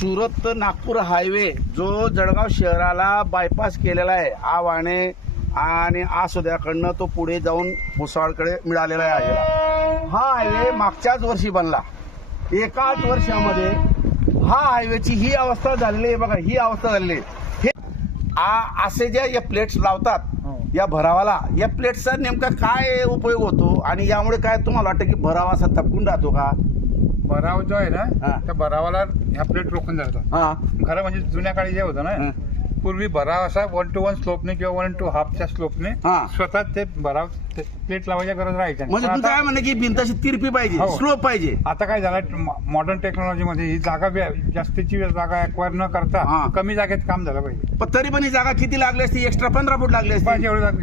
Surat Nagpur highway जो जळगाव शहराला bypass केलेला आहे आवाणे आणि आसोद्याकडनं तो पुढे जाऊन भुसावळकडे मिळालेला आहे हा हायवे मागच्याच वर्षी बनला. एकाच वर्षामध्ये हा हायवेची ही अवस्था झालेली आहे. बघा ही अवस्था झालेली आहे. हे असे ज्या या प्लेट्स लावतात या भरावाला, या प्लेट्सचा नेमका काय उपयोग होतो आणि यामुळे काय तुम्हाला वाटतं की भरावा असा थपकून राहतो का? भराव जो आहे ना त्या भरावाला ह्या प्लेट रोखून जातात. खरं म्हणजे जुन्या काळी जे होतं ना पूर्वी भराव असा 1 to 1 स्लोपने किंवा 1 to हाफच्या स्लोपने स्वतः ते भराव प्लेट लावायच्या गरज राहायच्या. म्हणजे तुझं काय म्हणणं की भिंत अशी तिरपी पाहिजे, स्लोप पाहिजे. आता काय झालं मॉडर्न टेक्नॉलॉजी मध्ये ही जागा जास्तीची जागा एक्वायर न करता कमी जागेत काम झालं पाहिजे. पण तरी पण ही जागा किती लागली असती? एक्स्ट्रा 15 फूट लागली असती.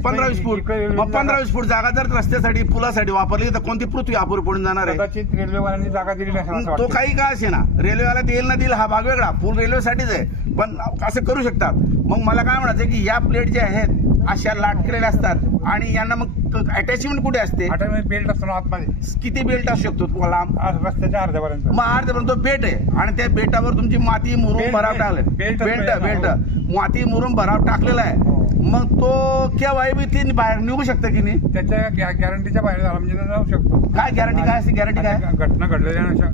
15-20 फूट. मग 15-20 फूट जागा जर रस्त्यासाठी पुलासाठी वापरली तर कोणती पृथ्वी अपुरी पडून जाणार आहे? कदाचित रेल्वेवाल्यांनी जागा दिली नसेल. तो काही का असे ना, रेल्वेवाला देईल ना देईल हा भाग वेगळा, पूल रेल्वेसाठीच आहे. पण असं करू शकतात. मग मला काय म्हणायचं की या प्लेट ज्या आहेत अशा लाटलेल्या असतात आणि यांना मग अटॅचमेंट कुठे असते? बेल्ट असतो आतमध्ये. किती बेल्ट असू शकतो तुम्हाला? रस्त्याच्या अर्ध्यापर्यंत. मग अर्ध्यापर्यंत तो बेट आहे आणि त्या बेटावर तुमची माती मुरुम भराव टाकले. बेल्ट माती मुरुम भराव टाकलेला आहे. मग तो केव्हाही बी ती बाहेर निघू शकतं की नाही? त्याच्या गॅरंटीच्या बाहेर झाला म्हणजे जाऊ शकतो. काय गॅरंटी काय असते? गॅरंटी काय? घटना घडलेल्या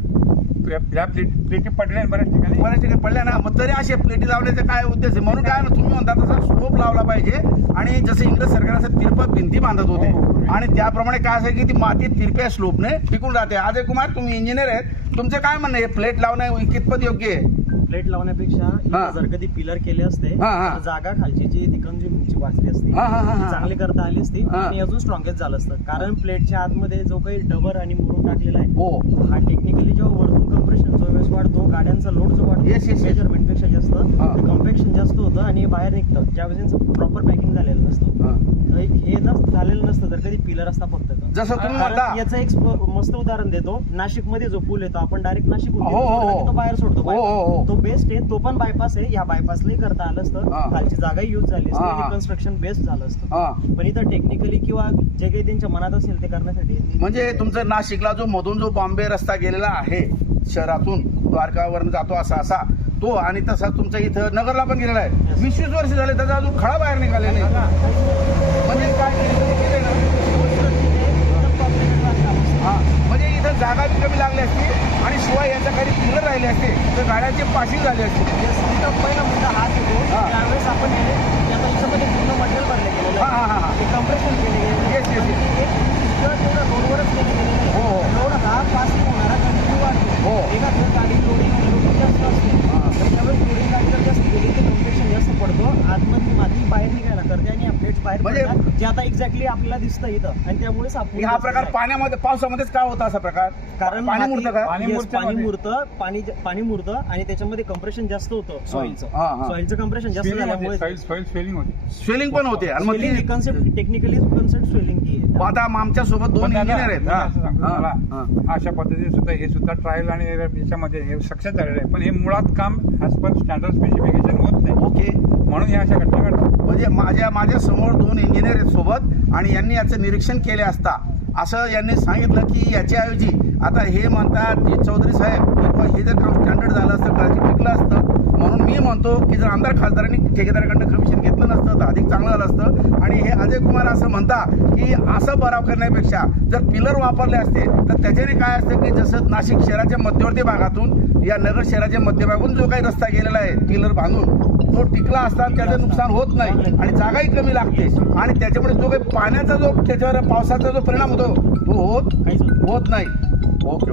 या प्लेटी पडल्या बऱ्याच ठिकाणी पडल्या ना. मग तरी अशा प्लेटी लावण्याचा काय उद्देश आहे? म्हणून काय तुम्ही म्हणता तसा स्लोप लावला पाहिजे. आणि जसं इंग्रज सरकार असं तिरपा भिंती बांधत होते आणि त्याप्रमाणे काय असेल की ती माती तिरप्या स्लोपने टिकून राहते. अजय कुमार तुम्ही इंजिनियर आहेत, तुमचं काय म्हणणं आहे? प्लेट लावणं कितपत योग्य आहे? प्लेट लावण्यापेक्षा जर कधी पिलर केले असते तर जागा खालची जी तिकन जी उंची वाचली असती चांगली करता आली असती आणि अजून स्ट्रॉंगेस्ट झालं असतं. कारण प्लेटच्या आतमध्ये जो काही डबर आणि मुरुम टाकलेला आहे हा टेक्निकली जेव्हा वरतून कम्प्रेशन जो वेळेस वाढतो गाड्यांचा लोड जो वाढतो मेजरमेंट पेक्षा जास्त कम्पॅक्शन जास्त होतं आणि बाहेर निघतं ज्यावेळेस प्रॉपर पॅकिंग झालेलं नसतं. हे झालेलं नसतं जर कधी पिलर असता फक्त. जसं तुम्ही म्हणता याचं एक मस्त उदाहरण देतो. नाशिक मध्ये जो पूल येतो आपण डायरेक्ट नाशिक तो बाहेर सोडतो, तो बेस्ट आहे. तो पण बायपास आहे. या बायपासलाही करता आलं असतं, खालची जागा युज झाली असते, रिकन्स्ट्रक्शन बेस्ट झालं असतं. पण इथं टेक्निकली किंवा जे काही त्यांच्या मनात असेल ते करण्यासाठी म्हणजे तुमचं नाशिकला जो मधून जो बॉम्बे रस्ता गेलेला आहे शहरातून द्वारकावरून जातो असा तो, आणि तसा तुमच्या इथं नगरला पण गेलेला आहे. 20 वर्ष झाले त्याचा अजून खडा बाहेर निघाले नाही. म्हणजे काय केले ना म्हणजे इथं जागा कमी लागली असती आणि शिवाय याच्या काही पिलर राहिले असते तर गाड्यांची पाशी झाली असते. पहिला मुद्दा हाच येतो त्यावेळेस आपण याच्यामध्ये पूर्ण मटेरियल भरले गेलेलं कम्प्रेशन केले गेले तेवढं रोडवरच केले गेले. रोड हा पासिंग होणारा कंटिन्यू वाढतो. एका गाडी लोडिंग जास्त असते त्यावेळेस लोडिंग गाडी जर जास्त गेली तर कम्प्रेशन जास्त पडतो. आतमध्ये माती बाहेर निघायला करते आणि प्लेट्स बाहेर पडतात जे आता एक्झॅक्टली आपल्याला दिसतं इथं. आणि त्यामुळेच हा प्रकार पाण्यामध्ये पावसामध्येच काय होता असा प्रकार? कारण पाणी मुरतं का? पाणी मुरतं आणि त्याच्यामध्ये कम्प्रेशन जास्त होतं. सॉइलचं कम्प्रेशन जास्त झाल्यामुळे स्वेलिंग पण होते. आणि मग ही कन्सेप्ट टेक्निकली कन्सेप्ट स्वेलिंग ही आहे. आता आमच्या सोबत 2 इंजिनियर आहेत. अशा पद्धतीने सुद्धा हे सुद्धा ट्रायल आणि याच्यामध्ये हे सक्सेस झालेलं आहे. पण हे मुळात काम ऍज पर स्टँडर्ड स्पेसिफिकेशन होत नाही. ओके, म्हणून या अशा घटना घडतात. म्हणजे माझ्या समोर 2 इंजिनियर आहेत सोबत आणि यांनी याचं निरीक्षण केले असता असं यांनी सांगितलं की याच्याऐवजी आता हे म्हणतात की चौधरी साहेब किंवा हे जर काम स्टँडर्ड झालं असतं काळजी टिकलं असतं. म्हणून मी म्हणतो की जर आमदार खासदारांनी ठेकेदाराकडनं कमिशन घेतलं नसतं तर अधिक चांगलं झालं असतं. आणि हे अजय कुमार असं म्हणता की असं भराव करण्यापेक्षा जर पिलर वापरले असते तर त्याच्याने काय असतं की जसं नाशिक शहराच्या मध्यवर्ती भागातून या नगर शहराच्या मध्यभागातून जो काही रस्ता गेलेला आहे पिलर बांधून तो टिकला असता त्याचं नुकसान होत नाही आणि जागाही कमी लागते. आणि त्याच्यामुळे जो काही पाण्याचा जो त्याच्यावर पावसाचा जो परिणाम होतो तो होत नाही. ओके.